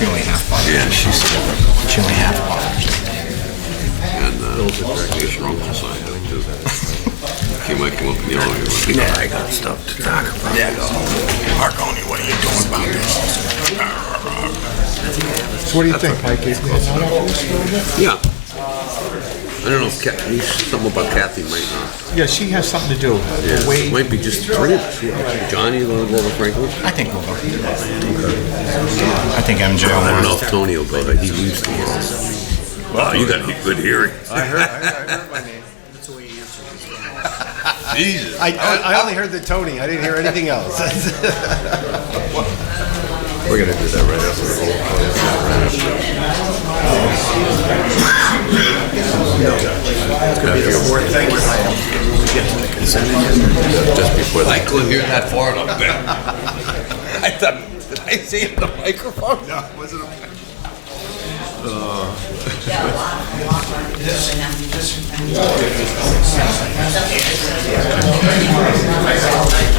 She only half bought it. Yeah, she's She only half bought it. and he's wrong side too. He might come up in the elevator. Yeah, I got stuff to talk about. Yeah, go. Marconi, what are you doing about this? So what do you think, Mike? Yeah. I don't know if something about Kathy might not. Yeah, she has something to do. Yeah, Wade, it might be just three of us. Johnny, you want to go over Franklin? I think we'll go. I think MJ will. I don't know if Tony will go. He leaves tomorrow. Wow, you got good hearing. I heard my name. That's the way he answered. Jesus. I only heard the Tony. I didn't hear anything else. We're going to do that right after the roll Just before I couldn't hear that far enough there. I thought, did I say it in the microphone? No, wasn't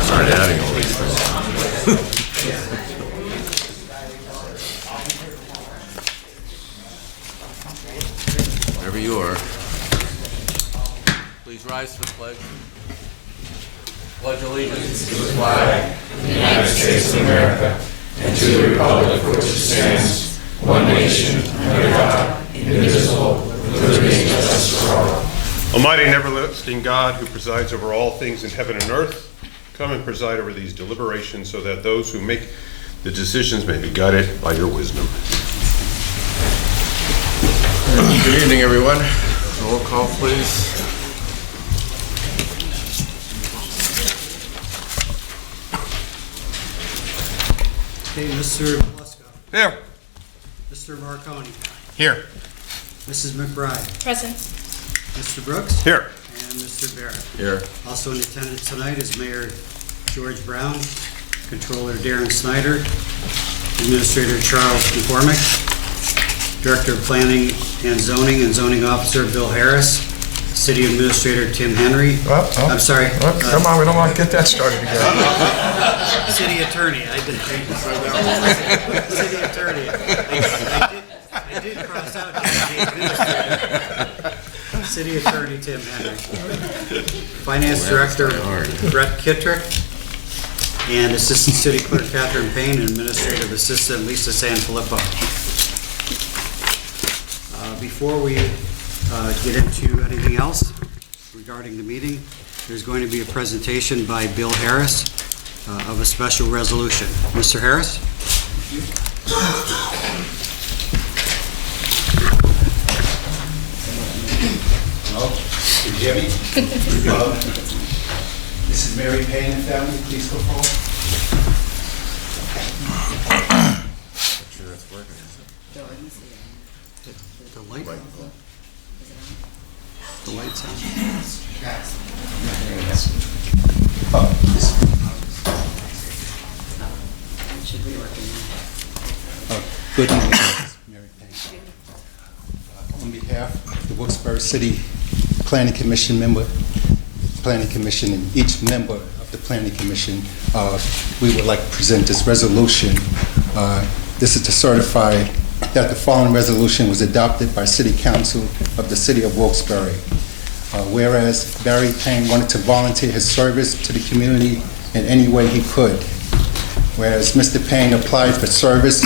Start adding all these things. Wherever you are. Please rise for the pledge. Pledge allegiance to the flag of the United States of America and to the republic for which it stands, one nation, under God, indivisible, with liberty and justice for all. Almighty and everlasting God, who presides over all things in heaven and earth, come and preside over these deliberations so that those who make the decisions may be guided by your wisdom. Good evening, everyone. Roll call, please. Okay, Mr. Lesko. Here. Mr. Marconi. Here. Mrs. McBride. Present. Mr. Brooks. Here. And Mr. Barrett. Here. Also in attendance tonight is Mayor George Brown, Controller Darren Snyder, Administrator Charles McCormick, Director of Planning and Zoning Officer Bill Harris, City Administrator Tim Henry. I'm sorry. Come on, we don't want to get that started again. City Attorney. I did. City Attorney. I did cross out the Administrator. City Attorney Tim Henry. Finance Director Brett Kittrick. And Assistant City Clerk Catherine Payne and Administrative Assistant Lisa Sanfilippo. Before we get into anything else regarding the meeting, there's going to be a presentation by Bill Harris of a special resolution. Mr. Harris? Hello, can you hear me? This is Mary Payne and family. Please go forward. Sure that's working, is it? The light? The light's on. Should be working. Good evening, Mary Payne. On behalf of the Wilkes-Barre City Planning Commission member, Planning Commission, and each member of the Planning Commission, we would like to present this resolution. This is to certify that the following resolution was adopted by City Council of the City of Wilkes-Barre. Whereas Barry Payne wanted to volunteer his service to the community in any way he could. Whereas Mr. Payne applied for service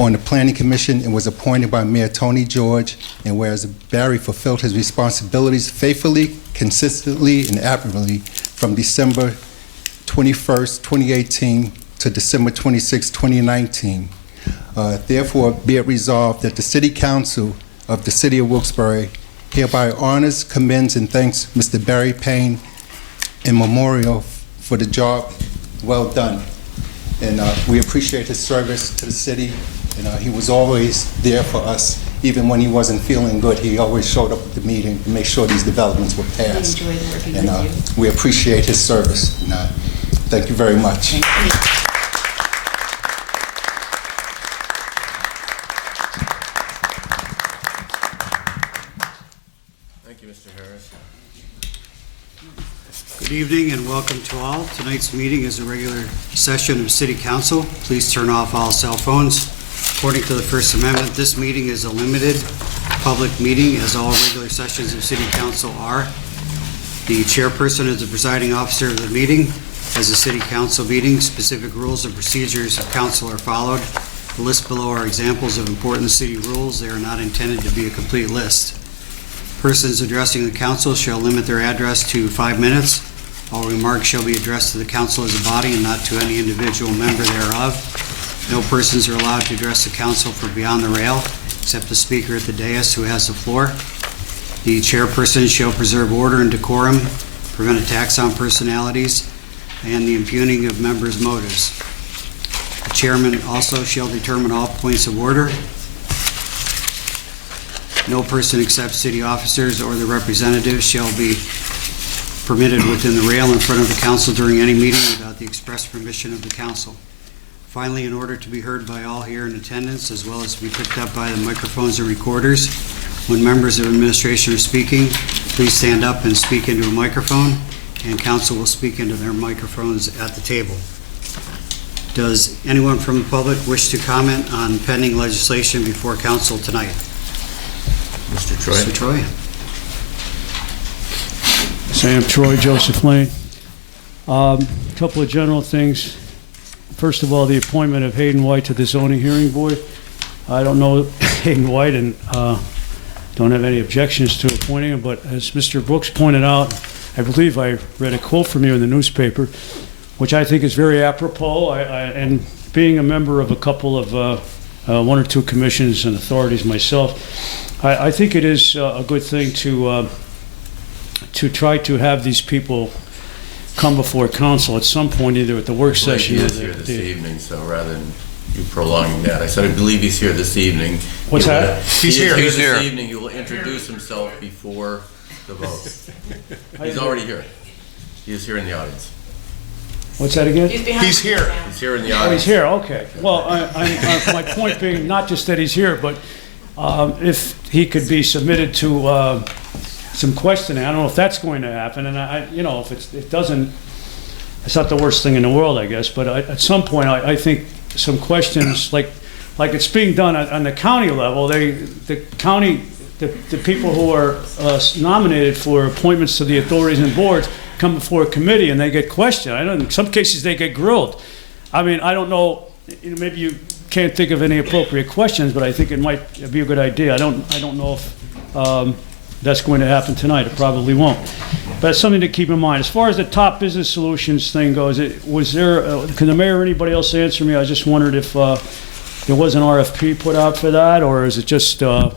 on the Planning Commission and was appointed by Mayor Tony George, and whereas Barry fulfilled his responsibilities faithfully, consistently, and admirably from December 21st, 2018 to December 26, 2019. Therefore, be it resolved that the City Council of the City of Wilkes-Barre hereby honors, commends, and thanks Mr. Barry Payne in memorial for the job well done. And we appreciate his service to the city, and he was always there for us. Even when he wasn't feeling good, he always showed up at the meeting to make sure these developments were passed. I enjoyed working and with you. we appreciate his service. And, thank you very much. Thank you. Thank you, Mr. Harris. Good evening and welcome to all. Tonight's meeting is a regular session of City Council. Please turn off all cell phones. According to the First Amendment, this meeting is a limited public meeting, as all regular sessions of City Council are. The chairperson is the presiding officer of the meeting. As a City Council meeting, specific rules and procedures of council are followed. The list below are examples of important city rules. They are not intended to be a complete list. Persons addressing the council shall limit their address to 5 minutes. All remarks shall be addressed to the council as a body and not to any individual member thereof. No persons are allowed to address the council from beyond the rail, except the speaker at the dais who has the floor. The chairperson shall preserve order and decorum, prevent attacks on personalities, and the impugning of members' motives. The chairman also shall determine all points of order. No person except city officers or their representatives shall be permitted within the rail in front of the council during any meeting without the express permission of the council. Finally, in order to be heard by all here in attendance, as well as to be picked up by the microphones and recorders, when members of administration are speaking, please stand up and speak into a microphone, and council will speak into their microphones at the table. Does anyone from the public wish to comment on pending legislation before council tonight? Mr. Troy? Mr. Troy? Sam Troy, Joseph Lane. Couple of general things. First of all, the appointment of Hayden White to the zoning hearing board. I don't know Hayden White and don't have any objections to appointing him, but as Mr. Brooks pointed out, I believe I read a quote from you in the newspaper, which I think is very apropos, and being a member of a couple of one or two commissions and authorities myself, I think it is a good thing to try to have these people come before council at some point, either at the work session He or is here this evening, so rather than you prolonging that, I said I believe he's here this evening. What's He will- that? He is He's here. here He's this here. evening. He will introduce himself before the vote. He's already here. He is here in the audience. What's that again? He's here. He's here in the Oh, audience. he's here, okay. Well, my point being, not just that he's here, but if he could be submitted to some questioning. I don't know if that's going to happen, and if it doesn't, it's not the worst thing in the world, I guess, but at some point, I think some questions, like it's being done on the county level, the people who are nominated for appointments to the authorities and boards come before a committee and they get questioned. In some cases, they get grilled. I mean, I don't know, maybe you can't think of any appropriate questions, but I think it might be a good idea. I don't know if that's going to happen tonight. It probably won't. But it's something to keep in mind. As far as the top business solutions thing goes, can the mayor or anybody else answer me? I just wondered if there was an RFP put out for that, or is it just, because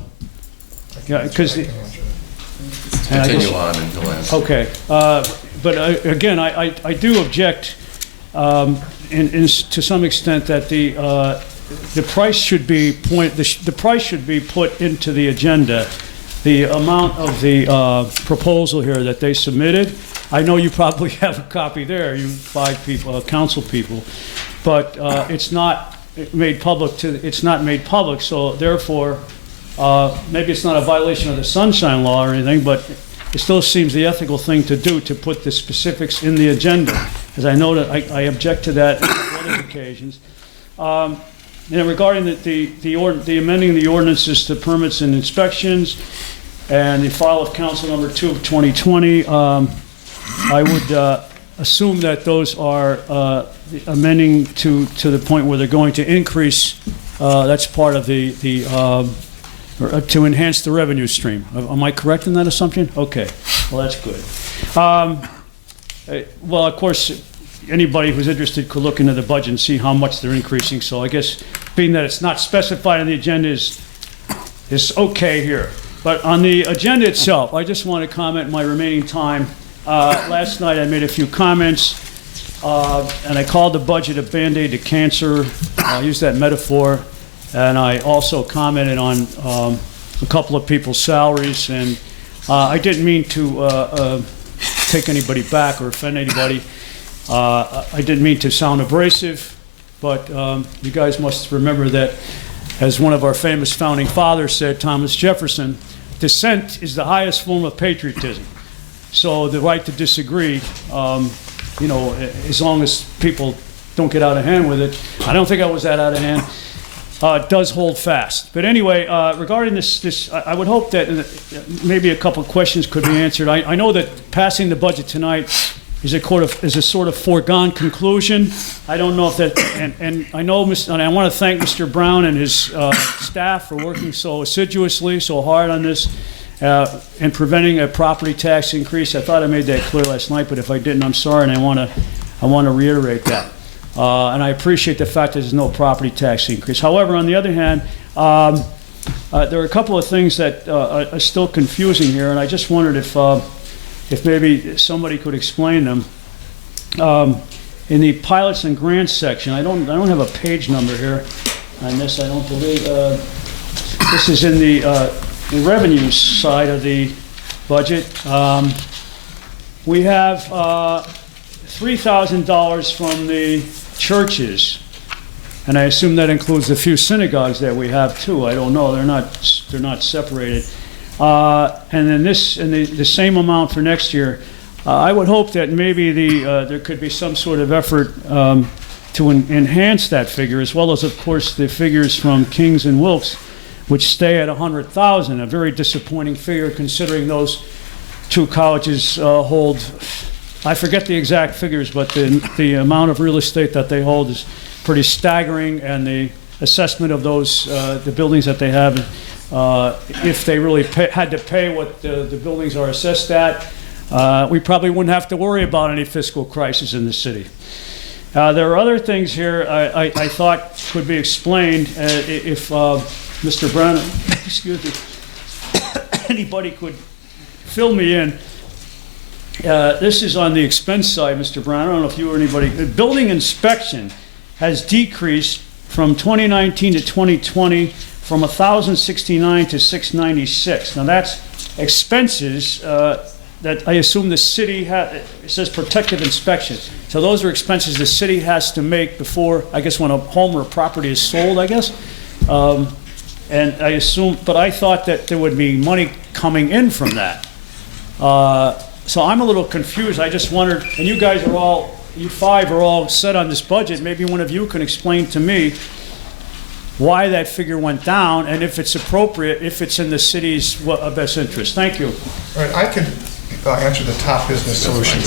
Continue on until answered. okay. But again, I do object to some extent that the price should be put into the agenda. The amount of the proposal here that they submitted, I know you probably have a copy there, you 5 people, council people, but it's not made public. So therefore, maybe it's not a violation of the Sunshine Law or anything, but it still seems the ethical thing to do to put the specifics in the agenda. As I know that I object to that on other occasions. Regarding the amending the ordinances to permits and inspections and the file of council number 2 of 2020, I would assume that those are amending to the point where they're going to increase. That's part of to enhance the revenue stream. Am I correct in that assumption? Okay, well, that's good. Well, of course, anybody who's interested could look into the budget and see how much they're increasing. So I guess being that it's not specified on the agenda is okay here. But on the agenda itself, I just want to comment in my remaining time. Last night I made a few comments, and I called the budget a Band-Aid to cancer. I used that metaphor. And I also commented on a couple of people's salaries. And I didn't mean to take anybody back or offend anybody. I didn't mean to sound abrasive, but you guys must remember that, as one of our famous founding fathers said, Thomas Jefferson, dissent is the highest form of patriotism. So the right to disagree, as long as people don't get out of hand with it. I don't think I was that out of hand. does hold fast. But anyway, regarding this, I would hope that maybe a couple questions could be answered. I know that passing the budget tonight is a sort of foregone conclusion. I don't know if that, and I know, and I want to thank Mr. Brown and his staff for working so assiduously, so hard on this, and preventing a property tax increase. I thought I made that clear last night, but if I didn't, I'm sorry, and I want to reiterate that. And I appreciate the fact that there's no property tax increase. However, on the other hand, there are a couple of things that are still confusing here, and I just wondered if maybe somebody could explain them. In the pilots and grants section, I don't have a page number here on this. I don't believe this is in the revenue side of the budget. We have $3,000 from the churches, and I assume that includes a few synagogues that we have too. I don't know. They're not separated. And then the same amount for next year. I would hope that maybe there could be some sort of effort to enhance that figure, as well as, of course, the figures from Kings and Wilkes, which stay at 100,000. A very disappointing figure, considering those two colleges hold. I forget the exact figures, but the amount of real estate that they hold is pretty staggering, and the assessment of those the buildings that they have. If they really had to pay what the buildings are assessed at, we probably wouldn't have to worry about any fiscal crisis in the city. There are other things here I thought could be explained if Mr. Brown, excuse me, anybody could fill me in. This is on the expense side, Mr. Brown. I don't know if you or anybody. Building inspection has decreased from 2019 to 2020 from 1,069 to 696. Now that's expenses that I assume the city it says protective inspection. So those are expenses the city has to make before, I guess, when a home or a property is sold, I guess. And I assume, but I thought that there would be money coming in from that. So I'm a little confused. I just wondered, and you guys are all, you five are all set on this budget. Maybe one of you can explain to me why that figure went down, and if it's appropriate, if it's in the city's best interest. Thank you. All right, I can answer the top business solutions.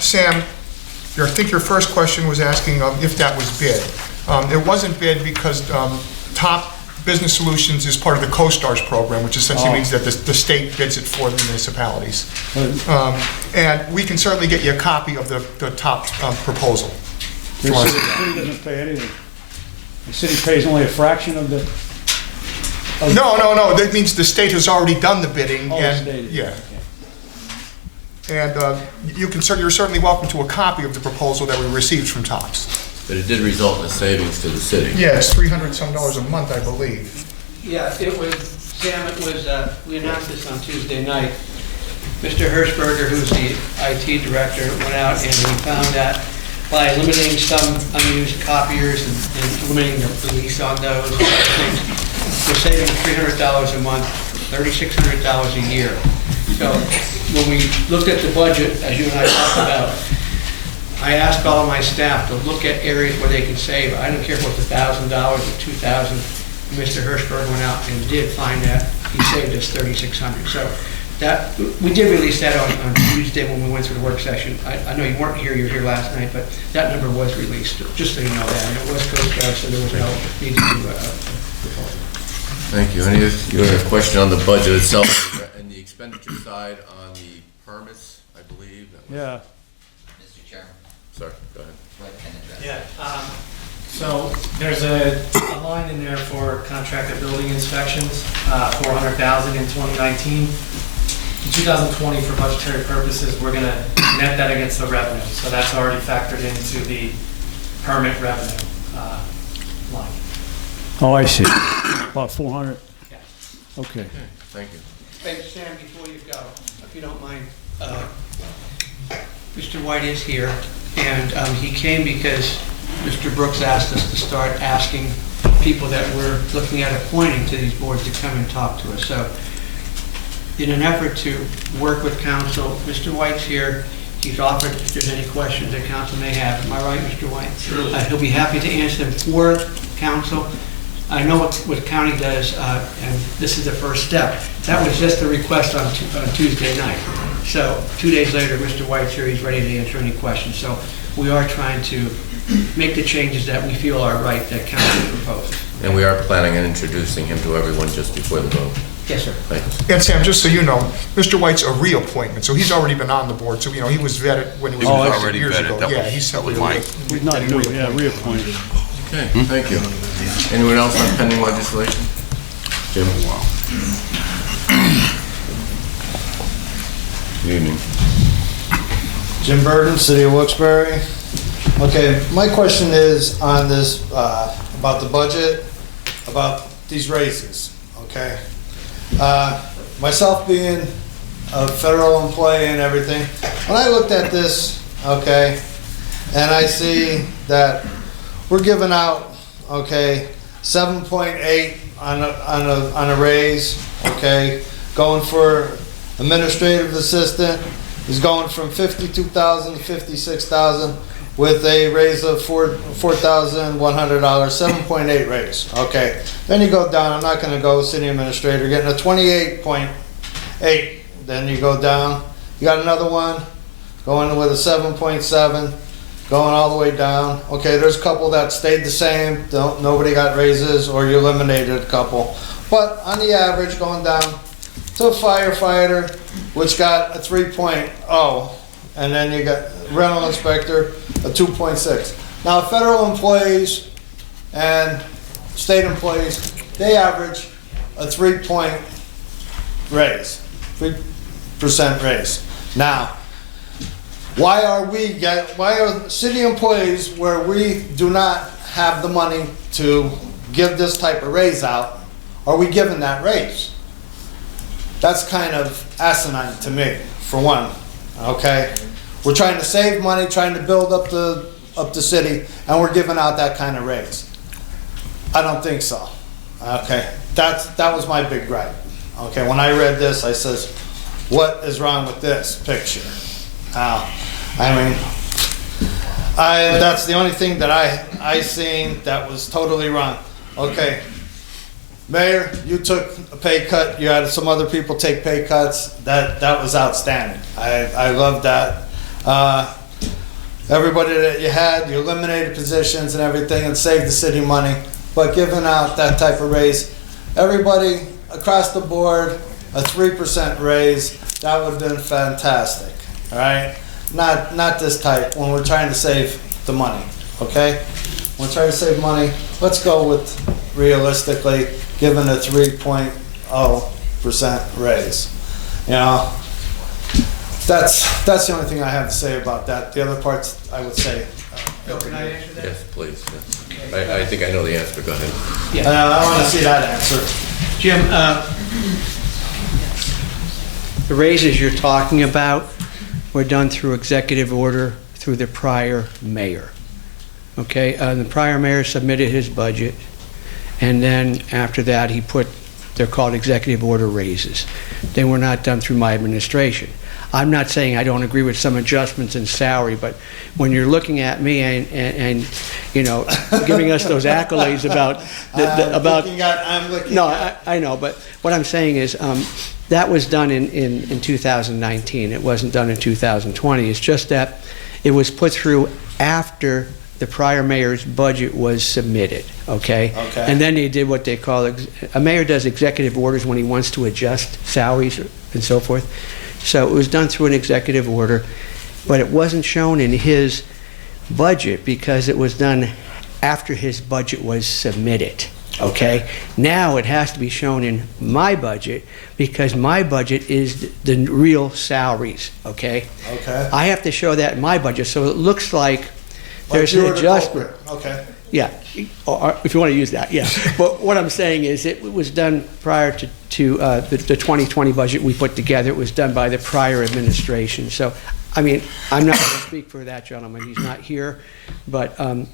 Sam, I think your first question was asking if that was bid. It wasn't bid because top business solutions is part of the CoStars program, which essentially means that the state bids it for the municipalities. And we can certainly get you a copy of the top proposal. The city doesn't pay anything. The city pays only a fraction of the... No. That means the state has already done the bidding. Yeah. And you're certainly welcome to a copy of the proposal that we received from TOPS. But it did result in a savings to the city. Yeah, it's $300-some a month, I believe. Yeah, it was, Sam, we announced this on Tuesday night. Mr. Hirschberger, who's the IT director, went out and he found that by eliminating some unused copiers and eliminating the lease on those things, we're saving $300 a month, $3,600 a year. So when we looked at the budget, as you and I talked about, I asked all of my staff to look at areas where they can save. I don't care if it's $1,000 or $2,000. Mr. Hirschberg went out and did find that he saved us $3,600. So that we did release that on Tuesday when we went through the work session. I know you weren't here; you were here last night, but that number was released. Just so you know that, and it was CoStar, so there was no need to do a proposal. Thank you. Any other question on the budget itself? And the expenditure side on the permits, I believe. Yeah. Mr. Chairman. Sorry, go ahead. Yeah, so there's a line in there for contracted building inspections, $400,000 in 2019. In 2020, for budgetary purposes, we're gonna net that against the revenue. So that's already factored into the permit revenue line. Oh, I see. About 400. Yeah. Okay. Thank you. Hey, Sam, before you go, if you don't mind, Mr. White is here, and he came because Mr. Brooks asked us to start asking people that we're looking at appointing to these boards to come and talk to us. So in an effort to work with council, Mr. White's here. He's offered if there's any questions that council may have. Am I right, Mr. White? Sure. He'll be happy to answer them for council. I know what the county does, and this is the first step. That was just a request on Tuesday night. So 2 days later, Mr. White's here, he's ready to answer any questions. So we are trying to make the changes that we feel are right that council proposed. And we are planning on introducing him to everyone just before the vote. Yes, sir. Thanks. And Sam, just so you know, Mr. White's a reappointment, so he's already been on the board, so, he was vetted when he was He was elected already years vetted. ago. That Yeah, was- he's that was simply Mike. He's not new, yeah, reappointed. Okay, thank you. Anyone else on pending legislation? Jim? Good evening. Jim Burton, City of Wilkes-Barre. Okay, my question is on this, about the budget, about these raises, okay? Myself being a federal employee and everything, when I looked at this, okay, and I see that we're giving out, okay, 7.8 on a raise, okay, going for administrative assistant is going from 52,000 to 56,000 with a raise of $4,100, 7.8 raise. Okay, then you go down. I'm not going to go city administrator getting a 28.8. Then you go down. You got another one going with a 7.7, going all the way down. Okay, there's a couple that stayed the same. Nobody got raises, or you eliminated a couple. But on the average, going down to a firefighter, which got a 3.0, and then you got rental inspector, a 2.6. Now, federal employees and state employees, they average a 3% raise. Now, why are city employees, where we do not have the money to give this type of raise out, are we giving that raise? That's kind of asinine to me, for one, okay? We're trying to save money, trying to build up the city, and we're giving out that kind of raise. I don't think so, okay? That was my big gripe, okay? When I read this, I says, what is wrong with this picture? That's the only thing that I seen that was totally wrong. Okay. Mayor, you took a pay cut. You had some other people take pay cuts. That was outstanding. I love that. Everybody that you had, you eliminated positions and everything and saved the city money. But giving out that type of raise, everybody across the board, a 3% raise, that would have been fantastic. All right? Not this type when we're trying to save the money. Okay? When we're trying to save money, let's go with realistically given a 3.0% raise. You know, that's the only thing I have to say about that. The other parts, I would say. Can I answer that? Yes, please. Yes. I think I know the answer, but go ahead. Yeah. I want to see that answer. Jim, the raises you're talking about were done through executive order through the prior mayor. Okay, the prior mayor submitted his budget, and then after that they're called executive order raises. They were not done through my administration. I'm not saying I don't agree with some adjustments in salary, but when you're looking at me and you know, giving us those accolades about I know, but what I'm saying is that was done in 2019. It wasn't done in 2020. It's just that it was put through after the prior mayor's budget was submitted, okay? Okay. And then they did what they call, a mayor does executive orders when he wants to adjust salaries and so forth. So it was done through an executive order, but it wasn't shown in his budget because it was done after his budget was submitted, okay? Now it has to be shown in my budget because my budget is the real salaries, okay? Okay. I have to show that in my budget, so it looks like there's you an were the adjustment. culprit. Okay. Yeah, or if you want to use that, yeah. But what I'm saying is it was done prior to the 2020 budget we put together. It was done by the prior administration. So, I mean, I'm not going to speak for that gentleman. He's not here. But some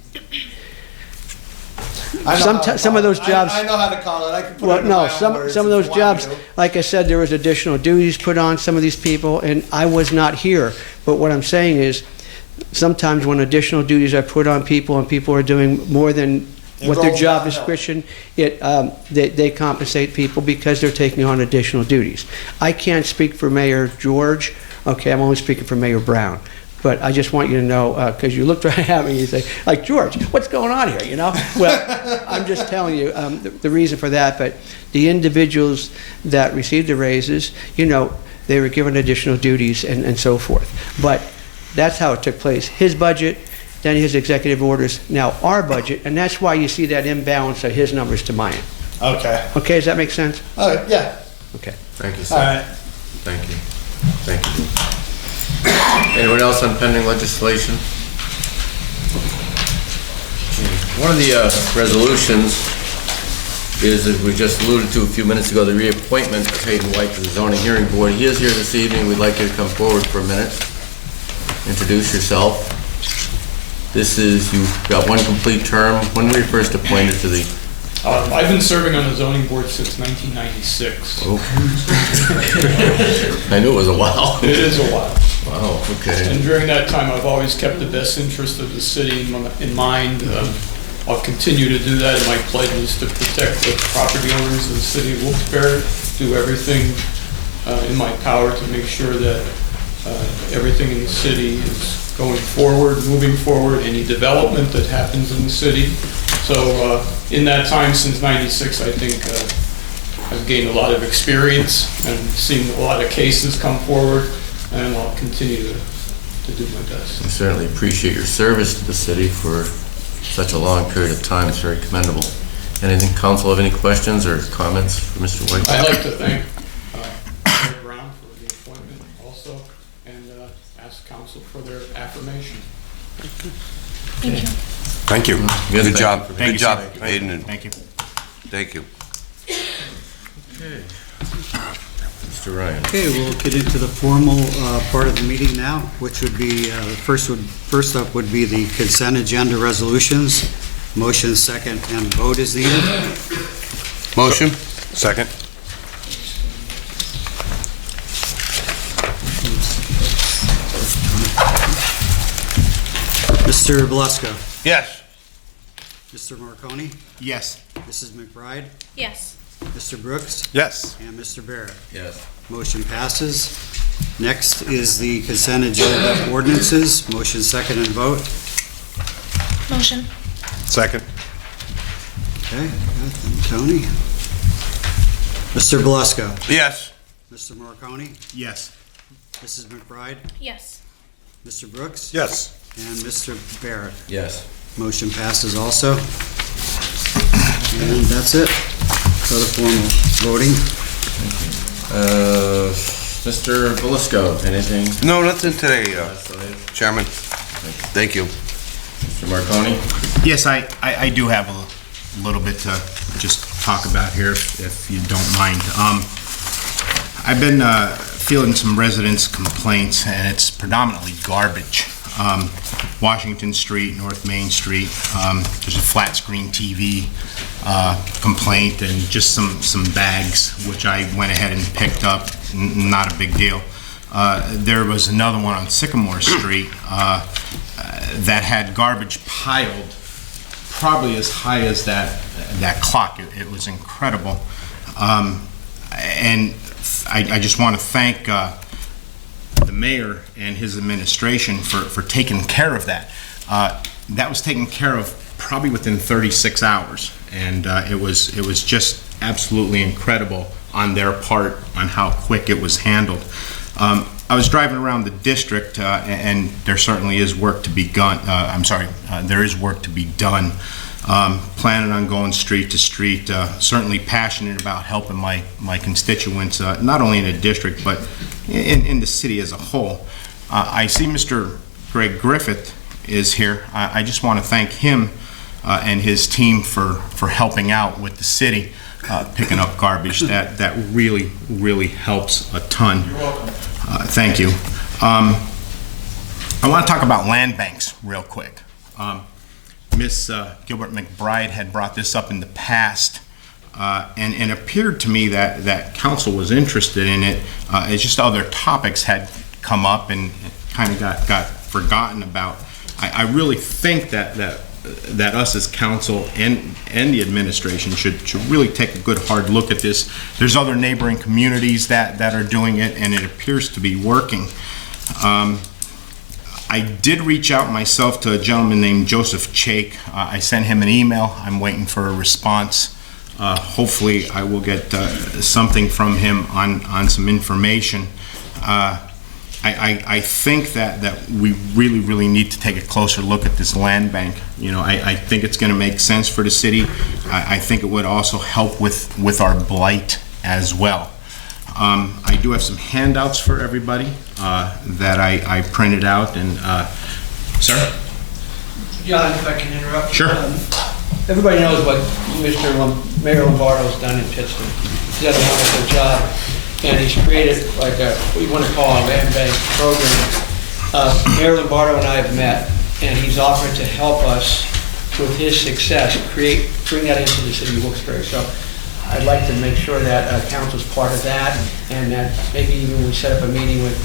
of those jobs... I know how to call it. I can put it Well, in no, my own words some of if those you want jobs, me to. like I said, there was additional duties put on some of these people, and I was not here. But what I'm saying is, sometimes when additional duties are put on people and people are doing more than what their rolls job downhill. description, they compensate people because they're taking on additional duties. I can't speak for Mayor George, okay, I'm only speaking for Mayor Brown. But I just want you to know, because you looked right at me and you say, like, George, what's going on here, you know? Well, I'm just telling you the reason for that, but the individuals that received the raises, you know, they were given additional duties and so forth. But that's how it took place. His budget, then his executive orders, now our budget, and that's why you see that imbalance of his numbers to mine. Okay. Okay, does that make sense? Yeah. Okay. Thank you, sir. All right. Thank you. Thank you. Anyone else on pending legislation? One of the resolutions is, as we just alluded to a few minutes ago, the reappointment of Hayden White to the zoning hearing board. He is here this evening. We'd like you to come forward for a minute. Introduce yourself. This is, you've got one complete term. When were you first appointed to the... I've been serving on the zoning board since 1996. Oh. I knew it was a while. It is a while. Wow, okay. And during that time, I've always kept the best interest of the city in mind. I'll continue to do that, and my pledge is to protect the property owners of the city of Wilkes-Barre, do everything in my power to make sure that everything in the city is going forward, moving forward, any development that happens in the city. So in that time since '96, I think I've gained a lot of experience and seen a lot of cases come forward, and I'll continue to do my best. I certainly appreciate your service to the city for such a long period of time. It's very commendable. Anything, council, have any questions or comments for Mr. White? I'd like to thank Mayor Brown for the appointment also, and ask council for their affirmation. Thank you. Thank you. Good job. Thank Good you, job, sir. Hayden. and Thank you. Thank you. Okay. Mr. Ryan. Okay, we'll get into the formal part of the meeting now, which would be, first up would be the consent agenda resolutions. Motion, second, and vote is needed. Motion? Second? Mr. Beluska. Yes. Mr. Marconi. Yes. Mrs. McBride. Yes. Mr. Brooks. Yes. And Mr. Barrett. Yes. Motion passes. Next is the consent agenda ordinances. Motion, second, and vote. Motion. Second? Okay, got them, Tony. Mr. Beluska. Yes. Mr. Marconi. Yes. Mrs. McBride. Yes. Mr. Brooks. Yes. And Mr. Barrett. Yes. Motion passes also. And that's it for the formal voting. Mr. Belisco, anything? No, nothing today, Chairman. Thank you. Mr. Marconi? Yes, I do have a little bit to just talk about here, if you don't mind. I've been fielding some residents' complaints, and it's predominantly garbage. Washington Street, North Main Street, there's a flat screen TV complaint and just some bags, which I went ahead and picked up, not a big deal. There was another one on Sycamore Street that had garbage piled probably as high as that clock. It was incredible. And I just want to thank the mayor and his administration for taking care of that. That was taken care of probably within 36 hours, and it was just absolutely incredible on their part on how quick it was handled. I was driving around the district, and there certainly is work to be done. There is work to be done. Planning on going street to street, certainly passionate about helping my constituents, not only in the district, but in the city as a whole. I see Mr. Greg Griffith is here. I just want to thank him and his team for helping out with the city, picking up garbage. That really, really helps a ton. You're welcome. Thank you. I want to talk about land banks real quick. Miss Gilbert McBride had brought this up in the past, and it appeared to me that council was interested in it. It's just other topics had come up and kind of got forgotten about. I really think that that us as council and the administration should really take a good hard look at this. There's other neighboring communities that are doing it, and it appears to be working. I did reach out myself to a gentleman named Joseph Chake. I sent him an email. I'm waiting for a response. Hopefully I will get something from him on some information. I think that we really need to take a closer look at this land bank. You know, I think it's going to make sense for the city. I think it would also help with our blight as well. I do have some handouts for everybody that I printed out, and sir? John, if I can interrupt. Sure. Everybody knows what Mayor Lombardo's done in Pittsburgh. He's done a wonderful job, and he's created like what you want to call a land bank program. Mayor Lombardo and I have met, and he's offered to help us with his success, bring that into the city of Wilkes-Barre. So I'd like to make sure that council's part of that, and that maybe even we set up a meeting with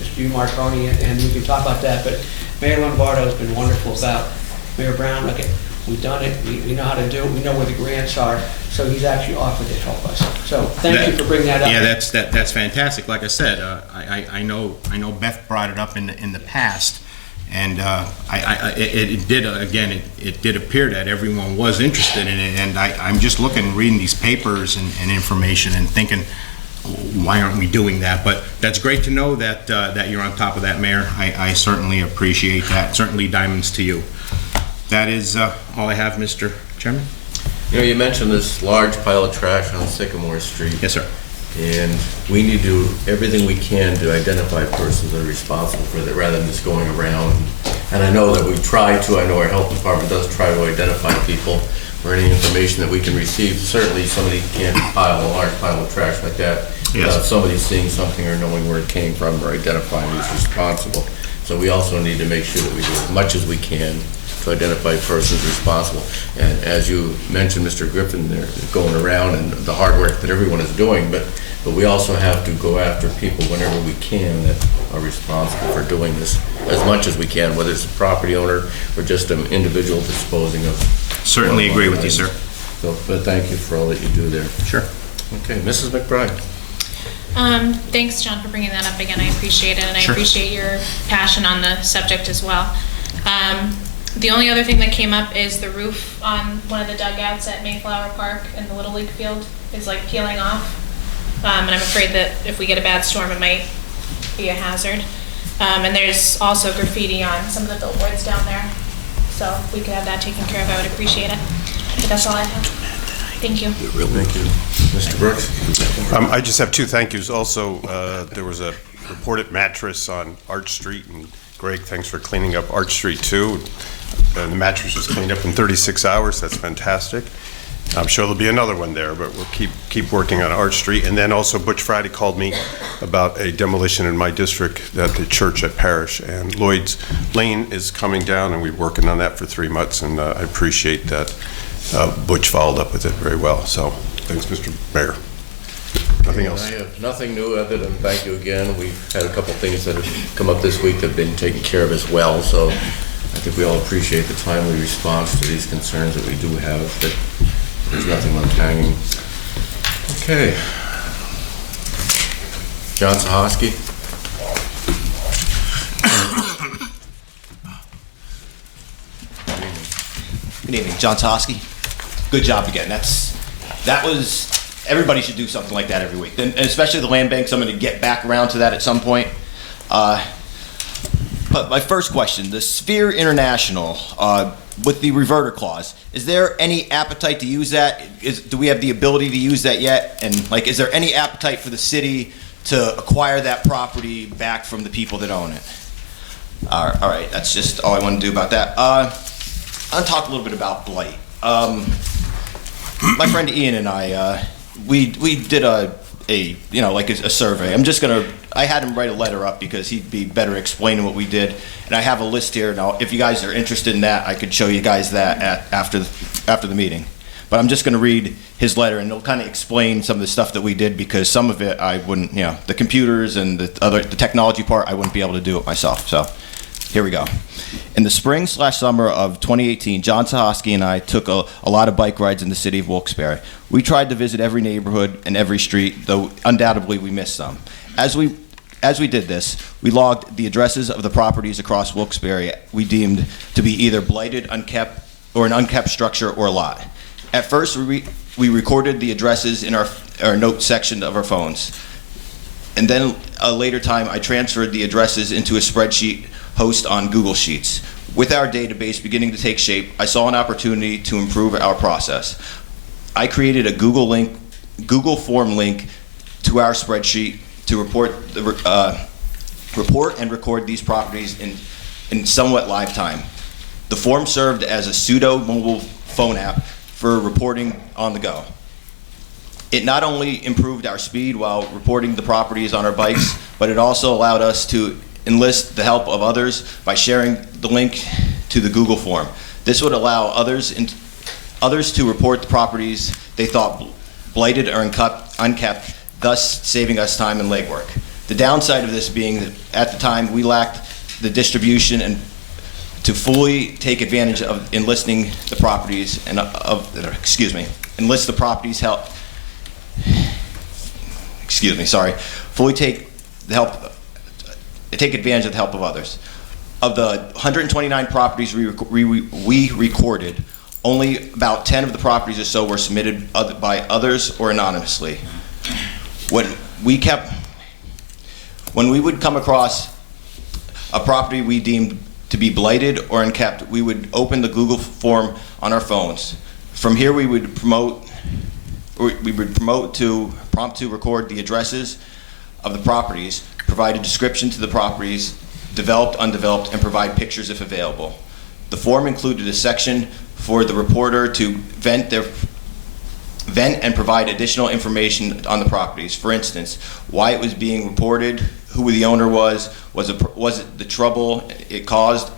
Mr. Marconi and we can talk about that. But Mayor Lombardo has been wonderful about Mayor Brown. Look, we've done it. We know how to do it. We know where the grants are. So he's actually offered to help us. So thank you for bringing that up. Yeah, that's fantastic. Like I said, I know Beth brought it up in the past. And it did appear that everyone was interested in it, and I'm just reading these papers and information and thinking, why aren't we doing that? But that's great to know that you're on top of that, Mayor. I certainly appreciate that. Certainly diamonds to you. That is all I have, Mr. Chairman. You know, you mentioned this large pile of trash on Sycamore Street. Yes, sir. And we need to do everything we can to identify persons that are responsible for that rather than just going around. And I know that we try to, I know our health department does try to identify people or any information that we can receive. Certainly somebody can't pile a large pile of trash like that without somebody seeing something or knowing where it came from or identifying who's responsible. So we also need to make sure that we do as much as we can to identify persons responsible. And as you mentioned, Mr. Griffin, they're going around and the hard work that everyone is doing, but we also have to go after people whenever we can that are responsible for doing this as much as we can, whether it's a property owner or just an individual disposing of. Certainly agree with you, sir. So, but thank you for all that you do there. Sure. Okay, Mrs. McBride. Thanks, John, for bringing that up again. I appreciate it, and I Sure. appreciate your passion on the subject as well. The only other thing that came up is the roof on one of the dugouts at Mayflower Park in the Little League field is like peeling off. And I'm afraid that if we get a bad storm, it might be a hazard. And there's also graffiti on some of the billboards down there. So if we could have that taken care of, I would appreciate it. But that's all I have. Thank you. Thank you. Mr. Brooks? I just have two thank yous. Also, there was a reported mattress on Arch Street, and Greg, thanks for cleaning up Arch Street too. The mattress was cleaned up in 36 hours. That's fantastic. I'm sure there'll be another one there, but we'll keep working on Arch Street. And then also Butch Friday called me about a demolition in my district at the church at Parish. And Lloyd's Lane is coming down, and we're working on that for 3 months. And I appreciate that Butch followed up with it very well. So thanks, Mr. Mayor. Nothing else. I have nothing new other than thank you again. We've had a couple things that have come up this week that have been taken care of as well. So I think we all appreciate the timely response to these concerns that we do have, that there's nothing left hanging. Okay. John Sahoski. Good evening, John Toski. Good job again. That was, everybody should do something like that every week, and especially the land banks. I'm going to get back around to that at some point. But my first question, the Sphere International, with the reverter clause, is there any appetite to use that? Do we have the ability to use that yet? And like, is there any appetite for the city to acquire that property back from the people that own it? All right, that's just all I want to do about that. I'll talk a little bit about blight. My friend Ian and I, we did a survey. I had him write a letter up because he'd be better explaining what we did. And I have a list here. Now, if you guys are interested in that, I could show you guys that after the meeting. But I'm just going to read his letter, and it'll kind of explain some of the stuff that we did, because some of it I wouldn't, the computers and the technology part, I wouldn't be able to do it myself. So Here we go. In the spring/summer of 2018, John Sahosky and I took a lot of bike rides in the city of Wilkes-Barre. We tried to visit every neighborhood and every street, though undoubtedly we missed some. As we did this, we logged the addresses of the properties across Wilkes-Barre we deemed to be either blighted, unkept, or an unkept structure or lot. At first, we recorded the addresses in our note section of our phones. And then a later time, I transferred the addresses into a spreadsheet host on Google Sheets. With our database beginning to take shape, I saw an opportunity to improve our process. I created a Google form link to our spreadsheet to report and record these properties in somewhat live time. The form served as a pseudo mobile phone app for reporting on the go. It not only improved our speed while reporting the properties on our bikes, but it also allowed us to enlist the help of others by sharing the link to the Google form. This would allow others to report the properties they thought blighted or unkept, thus saving us time and legwork. The downside of this being that at the time we lacked the distribution and to fully take advantage of enlisting the properties and enlist the properties help. Fully take advantage of the help of others. Of the 129 properties we recorded, only about 10 of the properties or so were submitted by others or anonymously. When we would come across a property we deemed to be blighted or unkept, we would open the Google form on our phones. From here, we would prompt to record the addresses of the properties, provide a description to the properties, developed, undeveloped, and provide pictures if available. The form included a section for the reporter to vent and provide additional information on the properties. For instance, why it was being reported, who the owner was it the trouble it caused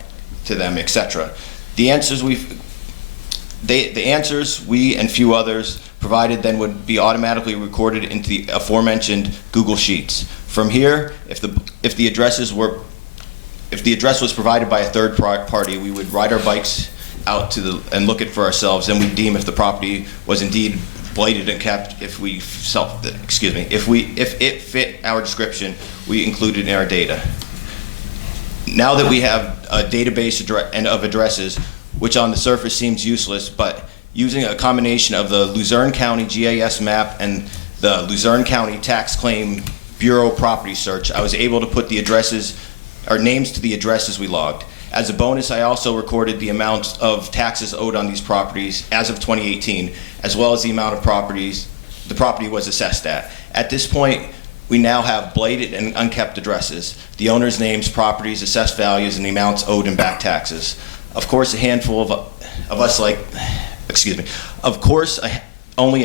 to them, etc. The answers we and few others provided then would be automatically recorded into the aforementioned Google Sheets. From here, if the address was provided by a third party, we would ride our bikes out and look it for ourselves, and we'd deem if the property was indeed blighted and kept. If it fit our description, we included in our data. Now that we have a database of addresses, which on the surface seems useless, but using a combination of the Luzerne County GIS map and the Luzerne County Tax Claim Bureau property search, I was able to put the addresses or names to the addresses we logged. As a bonus, I also recorded the amount of taxes owed on these properties as of 2018, as well as the amount of properties the property was assessed at. At this point, we now have blighted and unkept addresses, the owner's names, properties, assessed values, and the amounts owed in back taxes. Of course, only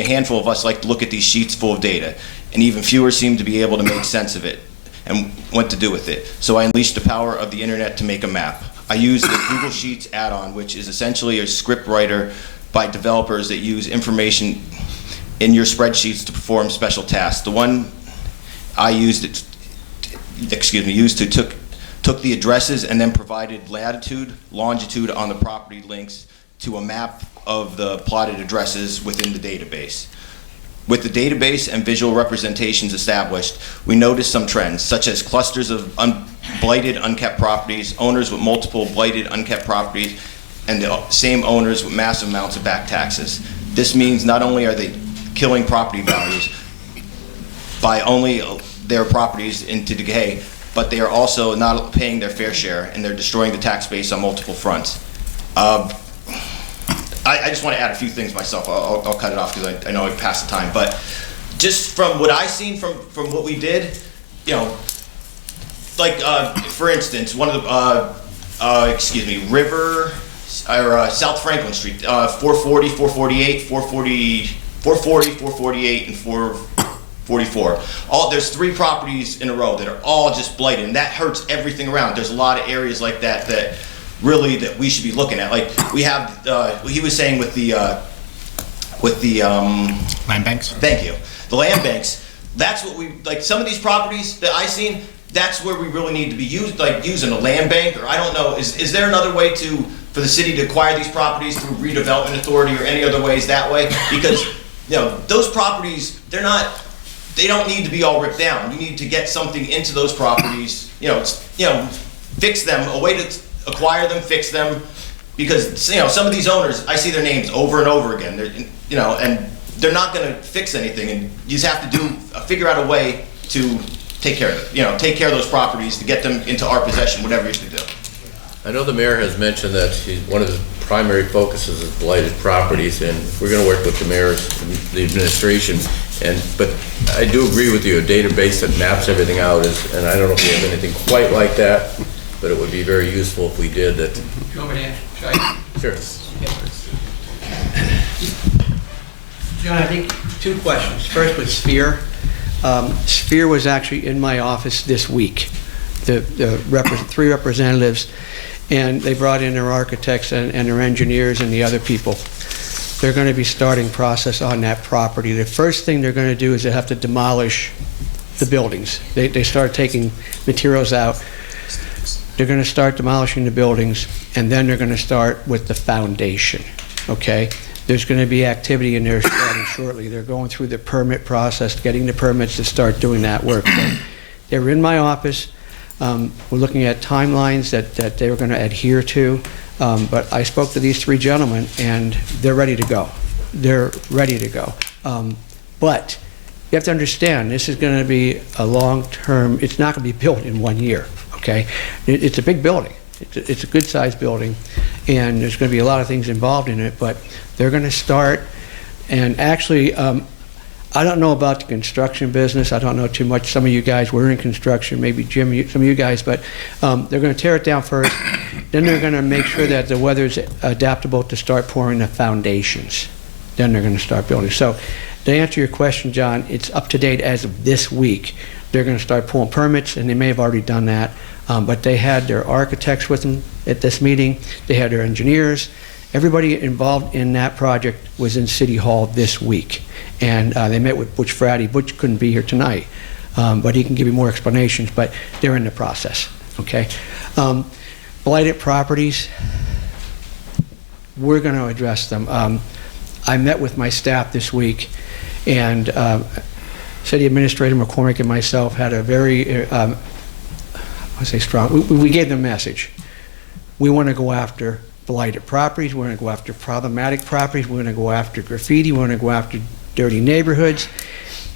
a handful of us like to look at these sheets full of data, and even fewer seem to be able to make sense of it and what to do with it. So I unleashed the power of the internet to make a map. I used the Google Sheets add-on, which is essentially a script writer by developers that use information in your spreadsheets to perform special tasks. The one I took the addresses and then provided latitude, longitude on the property links to a map of the plotted addresses within the database. With the database and visual representations established, we noticed some trends, such as clusters of blighted, unkept properties, owners with multiple blighted, unkept properties, and the same owners with massive amounts of back taxes. This means not only are they killing property values by only their properties into decay, but they are also not paying their fair share, and they're destroying the tax base on multiple fronts. I just want to add a few things myself. I'll cut it off because I know I passed the time. But just from what I've seen from what we did, for instance, one of the, South Franklin Street, 440, 448, 448, and 444. There's 3 properties in a row that are all just blighted, and that hurts everything around. There's a lot of areas like that really that we should be looking at. Like we have, he was saying with the land banks. Thank you. The land banks. That's what we like. Some of these properties that I seen, that's where we really need to be using a land bank, or I don't know, is there another way for the city to acquire these properties through redevelopment authority or any other ways that way? Because, those properties, they don't need to be all ripped down. You need to get something into those properties, fix them, a way to acquire them, fix them, because, some of these owners, I see their names over and over again, and they're not gonna fix anything, and you just have to figure out a way to take care of it, take care of those properties, to get them into our possession, whatever you have to do. I know the mayor has mentioned that one of his primary focuses is blighted properties, and we're going to work with the mayor's, the administration, but I do agree with you, a database that maps everything out and I don't know if we have anything quite like that, but it would be very useful if we did that. Do you want me to answer? Sure. John, I think two questions. First with Sphere. Sphere was actually in my office this week. The three representatives, and they brought in their architects and their engineers and the other people. They're going to be starting process on that property. The first thing they're going to do is they have to demolish the buildings. They start taking materials out. They're going to start demolishing the buildings, and then they're going to start with the foundation, okay? There's going to be activity in there starting shortly. They're going through the permit process, getting the permits to start doing that work. They were in my office. We're looking at timelines that they were going to adhere to, but I spoke to these three gentlemen, and they're ready to go. They're ready to go. But you have to understand, this is going to be a long-term, it's not going to be built in 1 year, okay? It's a big building. It's a good-sized building, and there's going to be a lot of things involved in it, but they're going to start, and actually, I don't know about the construction business. I don't know too much. Some of you guys were in construction, maybe Jim, some of you guys, but they're going to tear it down first. Then they're going to make sure that the weather's adaptable to start pouring the foundations. Then they're going to start building. So to answer your question, John, it's up to date as of this week. They're going to start pulling permits, and they may have already done that, but they had their architects with them at this meeting. They had their engineers. Everybody involved in that project was in City Hall this week. And they met with Butch Frady. Butch couldn't be here tonight, but he can give you more explanations, but they're in the process, okay? Blighted properties, we're going to address them. I met with my staff this week, and City Administrator McCormick and myself had a very, I say strong, we gave them a message. We want to go after blighted properties, we're going to go after problematic properties, we're going to go after graffiti, we're going to go after dirty neighborhoods,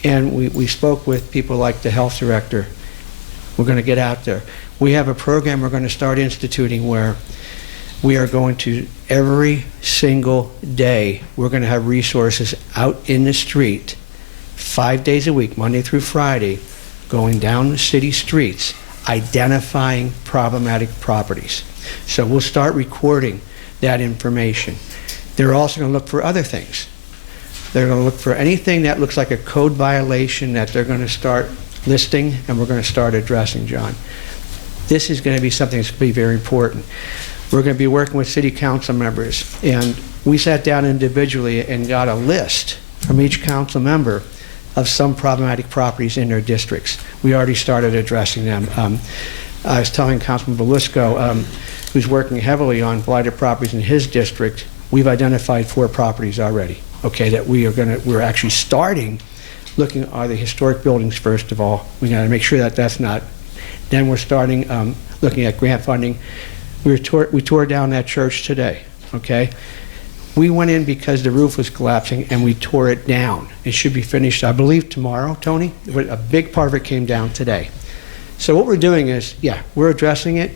and we spoke with people like the health director. We're going to get out there. We have a program we're going to start instituting where we are going to, every single day, we're going to have resources out in the street 5 days a week, Monday through Friday, going down the city streets, identifying problematic properties. So we'll start recording that information. They're also going to look for other things. They're going to look for anything that looks like a code violation that they're going to start listing, and we're going to start addressing, John. This is going to be something that's going to be very important. We're going to be working with city council members, and we sat down individually and got a list from each council member of some problematic properties in their districts. We already started addressing them. I was telling Councilman Belusco, who's working heavily on blighted properties in his district, we've identified 4 properties already, okay, that we're actually starting looking at the historic buildings first of all. We got to make sure that that's not, then we're starting looking at grant funding. We tore down that church today, okay? We went in because the roof was collapsing and we tore it down. It should be finished, I believe, tomorrow, Tony? A big part of it came down today. So what we're doing is, yeah, we're addressing it.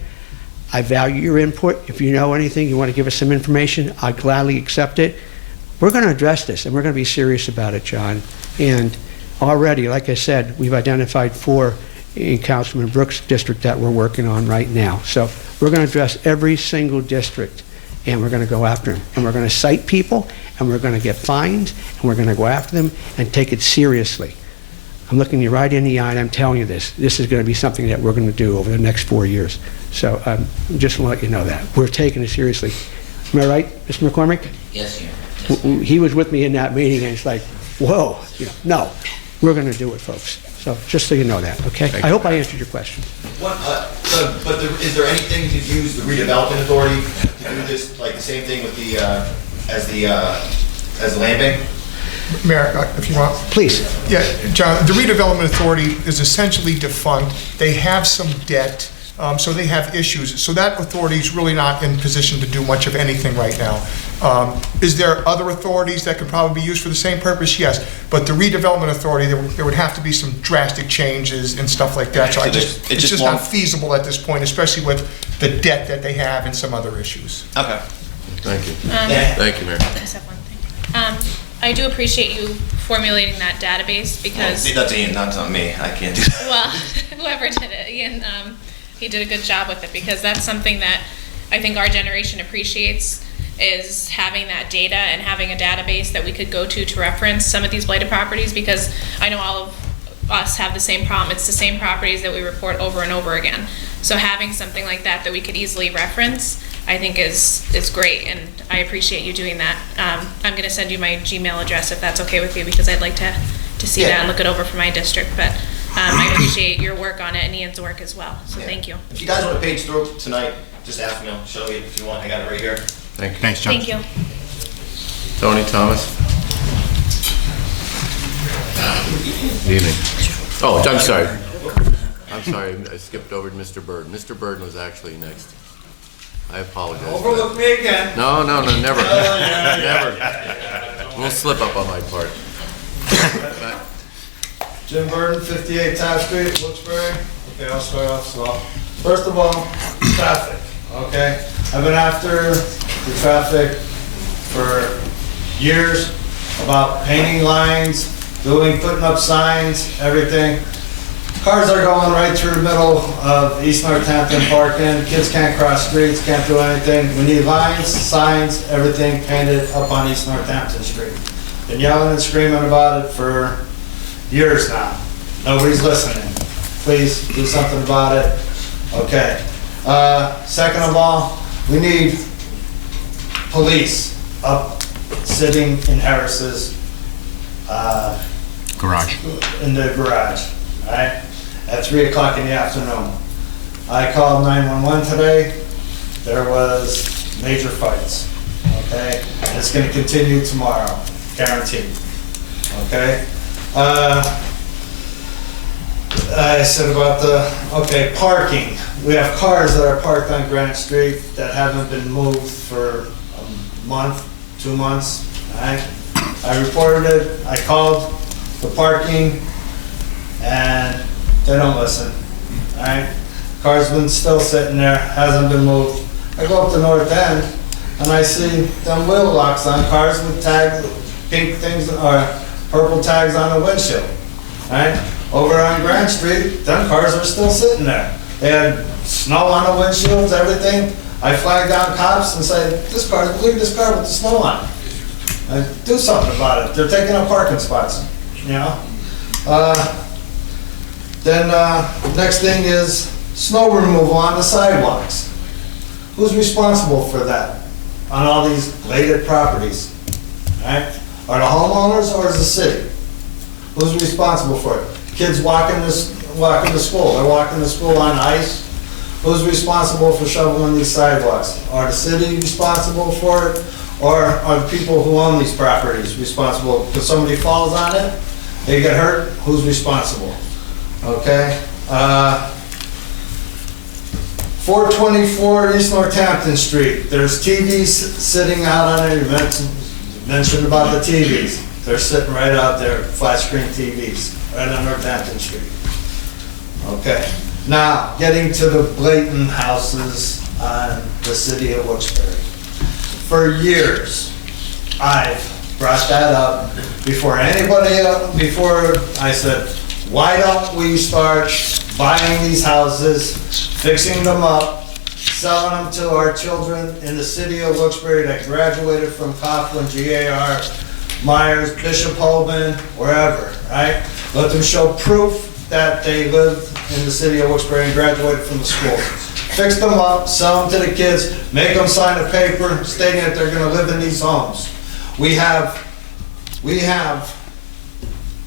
I value your input. If you know anything, you want to give us some information, I'll gladly accept it. We're going to address this, and we're going to be serious about it, John. And already, like I said, we've identified 4 in Councilman Brooks' district that we're working on right now. So we're going to address every single district, and we're going to go after them. And we're going to cite people, and we're going to get fines, and we're going to go after them and take it seriously. I'm looking you right in the eye, and I'm telling you this. This is going to be something that we're going to do over the next 4 years. So just to let you know that. We're taking it seriously. Am I right, Mr. McCormick? Yes, sir. He was with me in that meeting, and it's like, whoa, no, we're going to do it, folks. So just so you know that, okay? I hope I answered your question. Is there anything to use the redevelopment authority to do this, like the same thing with the, as the land bank? Mayor, if you want. Please. Yeah, John, the redevelopment authority is essentially defunct. They have some debt, so they have issues. So that authority is really not in position to do much of anything right now. Is there other authorities that could probably be used for the same purpose? Yes, but the redevelopment authority, there would have to be some drastic changes and stuff like that. So it's just not feasible at this point, especially with the debt that they have and some other issues. Okay. Thank you. Yeah. Thank you, Mayor. I just have one thing. I do appreciate you formulating that database because. That's Ian, not me. I can't do that. Well, whoever did it, Ian, he did a good job with it because that's something that I think our generation appreciates is having that data and having a database that we could go to reference some of these blighted properties because I know all of us have the same problem. It's the same properties that we report over and over again. So having something like that that we could easily reference I think is great, and I appreciate you doing that. I'm going to send you my Gmail address if that's okay with you, because I'd like to see that and look it over for my district. But I appreciate your work on it and Ian's work as well. So thank you. If you guys want to page through tonight, just ask me. I'll show you if you want. I got it right here. Thank you. Thanks, John. Thank you. Tony Thomas. Good evening. Oh, I'm sorry. I'm sorry. I skipped over to Mr. Bird. Mr. Bird was actually next. I apologize. Overlook me again. No, never. Never. We'll slip up on my part. Jim Burton, 58 Taft Street, Wilkes-Barre. Okay, I'll start off slow. First of all, traffic, okay? I've been after the traffic for years about painting lines, putting up signs, everything. Cars are going right through the middle of East Northampton parking. Kids can't cross streets, can't do anything. We need lines, signs, everything painted up on East Northampton Street. Been yelling and screaming about it for years now. Nobody's listening. Please do something about it. Okay. Second of all, we need police up sitting in Harris's garage. In the garage, right? At 3 o'clock in the afternoon. I called 911 today. There was major fights. Okay? And it's going to continue tomorrow, guaranteed. Okay? I said about parking. We have cars that are parked on Granite Street that haven't been moved for a month, 2 months. Right? I reported it. I called the parking, and they don't listen. Right? Car's been still sitting there, hasn't been moved. I go up to North End, and I see them wheel locks on cars with tags, pink things, or purple tags on the windshield. Right? Over on Grand Street, them cars are still sitting there. They had snow on the windshields, everything. I flagged down cops and said, leave this car with the snow on it. Do something about it. They're taking up parking spots, you know? Then next thing is snow removal on the sidewalks. Who's responsible for that on all these bladed properties? Right? Are the homeowners or is the city? Who's responsible for it? Kids walking to school. They're walking to school on ice. Who's responsible for shoveling these sidewalks? Are the city responsible for it? Or are the people who own these properties responsible? Because somebody falls on it, they get hurt, who's responsible? Okay? 424 East Northampton Street. There's TVs sitting out on it. You mentioned about the TVs. They're sitting right out there, flat screen TVs, right on Northampton Street. Okay. Now, getting to the blatant houses on the city of Wilkes-Barre. For years, I've brought that up before anybody else, before I said, why don't we start buying these houses, fixing them up, selling them to our children in the city of Wilkes-Barre that graduated from Coughlin, GAR, Myers, Bishop Holman, wherever, right? Let them show proof that they lived in the city of Wilkes-Barre and graduated from the school. Fix them up, sell them to the kids, make them sign a paper stating that they're gonna live in these homes. We have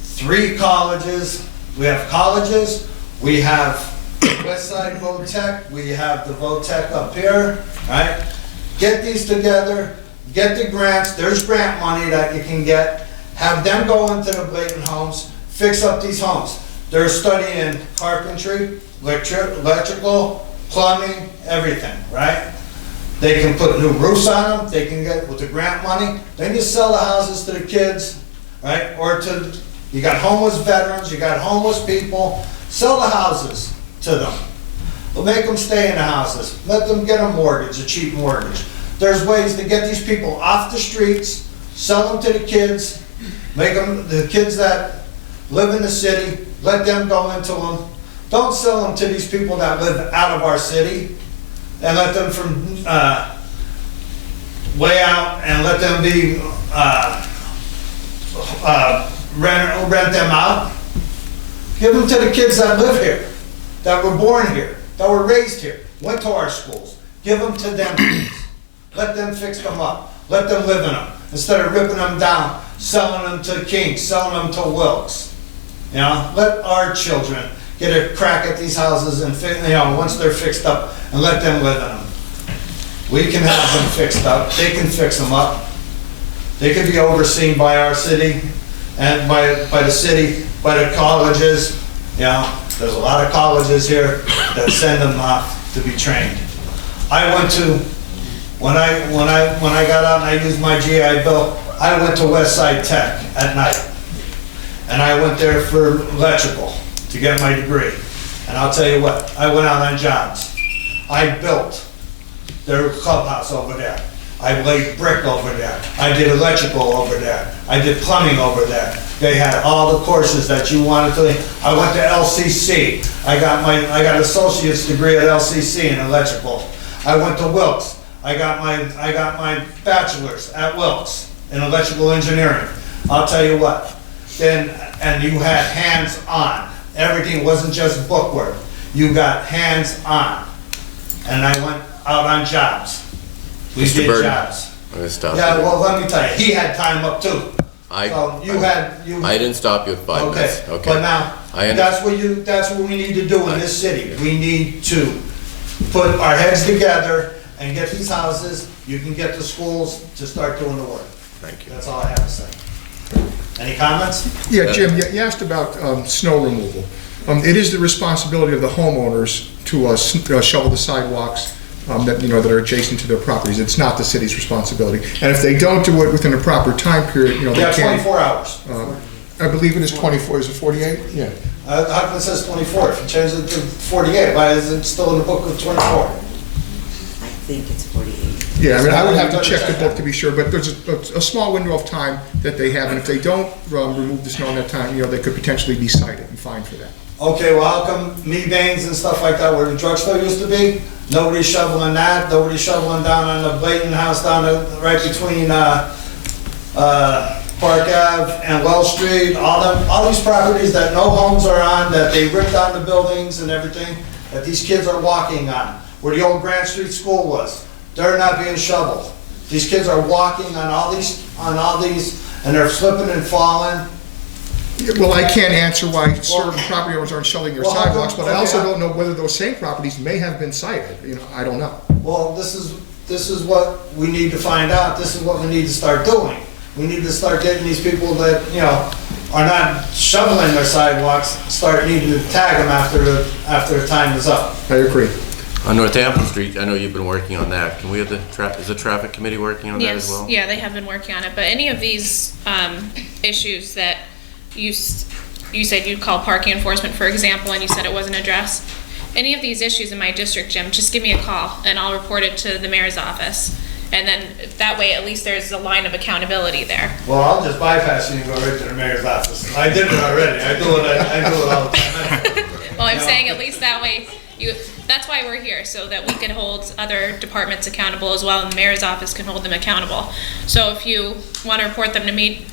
3 colleges, we have colleges, we have Westside VOTEC, we have the VOTEC up here, right? Get these together, get the grants, there's grant money that you can get, have them go into the Blatant homes, fix up these homes. They're studying carpentry, electrical, plumbing, everything, right? They can put new roofs on them, they can get, with the grant money, they can sell the houses to the kids, right? Or to, you got homeless veterans, you got homeless people, sell the houses to them. But make them stay in the houses. Let them get a mortgage, a cheap mortgage. There's ways to get these people off the streets, sell them to the kids, make them, the kids that live in the city, let them go into them. Don't sell them to these people that live out of our city and let them from way out and let them be, rent them out. Give them to the kids that live here, that were born here, that were raised here, went to our schools. Give them to them, please. Let them fix them up. Let them live in them. Instead of ripping them down, selling them to Kings, selling them to Wilkes. You know, let our children get a crack at these houses and, you know, once they're fixed up, and let them live in them. We can have them fixed up. They can fix them up. They can be overseen by our city and by the city, by the colleges. You know, there's a lot of colleges here that send them off to be trained. I went to, when I got out and I used my GI Bill, I went to Westside Tech at night. And I went there for electrical to get my degree. And I'll tell you what, I went out on jobs. I built their clubhouse over there. I laid brick over there. I did electrical over there. I did plumbing over there. They had all the courses that you wanted to. I went to LCC. I got an associate's degree at LCC in electrical. I went to Wilkes. I got my bachelor's at Wilkes in electrical engineering. I'll tell you what. And you had hands-on. Everything wasn't just bookwork. You got hands-on. And I went out on jobs. We Mr. did Burton, jobs. I'm gonna stop Yeah, you. well, let me tell you, he had time up too. I didn't stop you at 5 minutes. Okay. But now, that's what we need to do in this city. We need to put our heads together and get these houses. You can get the schools to start doing the work. Thank you. That's all I have to say. Any comments? Yeah, Jim, you asked about snow removal. It is the responsibility of the homeowners to shovel the sidewalks that are adjacent to their properties. It's not the city's responsibility. And if they don't do it within a proper time period, they Yeah, can't. 24 hours. I believe it is 24. Is it 48? Yeah. How come it says 24? If you change it to 48, why is it still in the book of 24? I think it's 48. Yeah, I mean, I would have to check the book to be sure, but there's a small window of time that they have, and if they don't remove the snow in that time, they could potentially be cited and fined for that. Okay, well, how come me-bangs and stuff like that, where the drugstore used to be, nobody's shoveling that, nobody's shoveling down on the Blatant house down right between Park Ave and Wells Street, all these properties that no homes are on, that they ripped down the buildings and everything, that these kids are walking on, where the old Grant Street School was. They're not being shoveled. These kids are walking on all these, and they're slipping and falling. Well, I can't answer why certain property owners aren't shoveling their sidewalks, but I also don't know whether those same properties may have been cited. I don't know. Well, this is what we need to find out. This is what we need to start doing. We need to start getting these people that, are not shoveling their sidewalks, start needing to tag them after the time is up. I agree. On Northampton Street, I know you've been working on that. Can we have is the traffic committee working on that as well? Yeah, they have been working on it, but any of these issues that you said you'd call parking enforcement, for example, and you said it wasn't addressed, any of these issues in my district, Jim, just give me a call and I'll report it to the mayor's office. And then that way, at least there's a line of accountability there. Well, I'll just bypass you and go right to the mayor's office. I did it already. I do it all the time. Well, I'm saying at least that way, that's why we're here, so that we can hold other departments accountable as well, and the mayor's office can hold them accountable. So if you want to report them to me,